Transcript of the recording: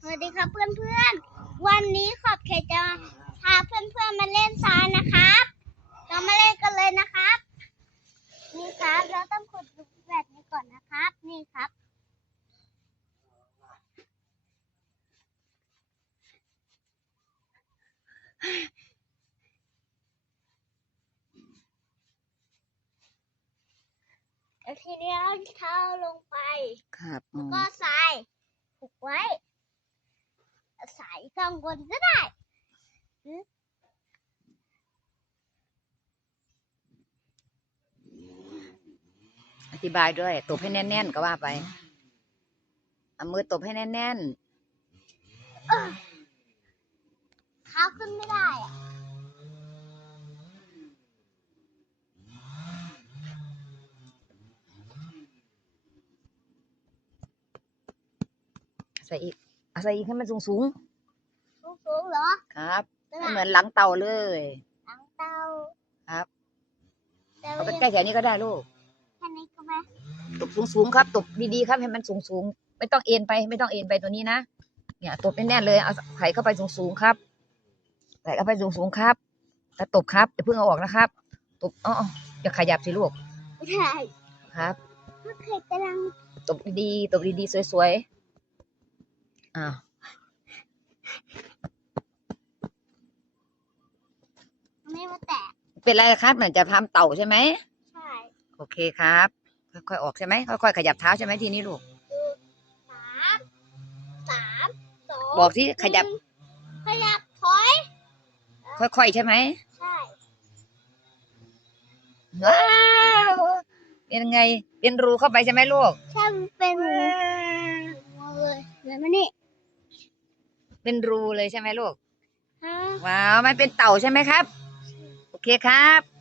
สวัสดีครับเพื่อนๆวันนี้ขอบเขตจะพาเพื่อนๆมาเล่นทรายนะครับ เรามาเล่นกันเลยนะครับ นี่ครับเราต้องขุดหลุมแบบนี้ก่อนนะครับ นี่ครับแล้วทีนี้เอาเท้าลงไป ครับอืแล้วมก็ทรายผูกไว้ สายข้างบนก็ได้อธิบายด้วยตบให้แน่นๆก็ว่าไปเอามือตบให้แน่นเออเท้าขึ้นไม่ได้อะๆใส่อีกเอาใส่อีกให้มันสูงสูง สูงๆเหรอๆครับไม่ให้ได้เหมือนหลังเต่าเลย หลังเตาครับแต่เอาไปว่าใกล้แขนนี้ก็ได้ลูกแค่นี้ก็ไหมตบสูงๆครับตบดีๆครับให้มันสูงๆไม่ต้องเอ็นไปไม่ต้องเอ็นไปตัวนี้นะเนี่ยตบแน่นๆเลยเอาไข่เข้าไปสูงๆครับใส่เข้าไปสูงๆครับแล้วตบครับอย่าเพิ่งเอาออกนะครับตบอ๋อๆอย่าขยับสิลูกไม่ได้ครับเพราะเคยกำลังตบดีๆตบดีๆสวยๆอ้า วไม่มาแตก เป็นไรครับเหมือนจะทำเต่าใช่ไหม ใช่โอเคครับ ค่อยๆออกใช่ไหมค่อยๆขยับเท้าใช่ไหมทีนี้ลูก สามสามสองบอกที่ขยับ หนึ่งขยับถอย ค่อยๆใช่ไหมใช่ว้าวเป็นไง เป็นรูเข้าไปใช่ไหมลูกใช่มันเป็นมาเลยเดี๋ยวมานี่เป็นรูเลยใช่ไหมลูกฮะว้าวมันเป็นเต่าใช่ไหมครับ โอเคครับ